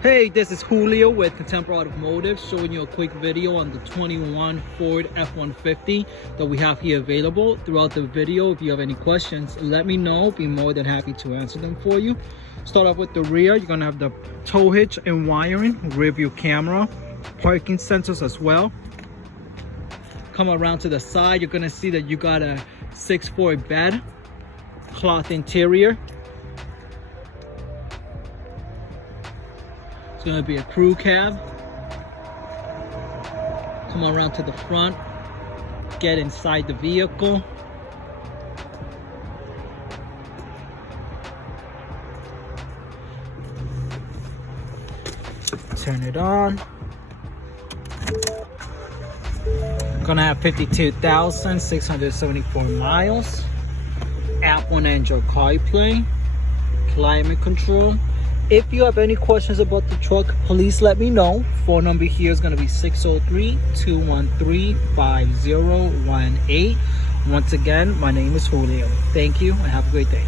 Hey, this is Julio with Contemporary Automotive, showing you a quick video on the 21 Ford F-150 that we have here available. Throughout the video, if you have any questions, let me know. Be more than happy to answer them for you. Start off with the rear. You're gonna have the tow hitch and wiring, rear view camera, parking sensors as well. Come around to the side, you're gonna see that you got a 6'4" bed, cloth interior. It's going to be a crew cab. Come around to the front, get inside the vehicle. Turn it on. Gonna have 52,674 miles. Apple and Android CarPlay, climate control. If you have any questions about the truck, please let me know. Phone number here is going to be 603-213-5018. Once again, my name is Julio. Thank you and have a great day.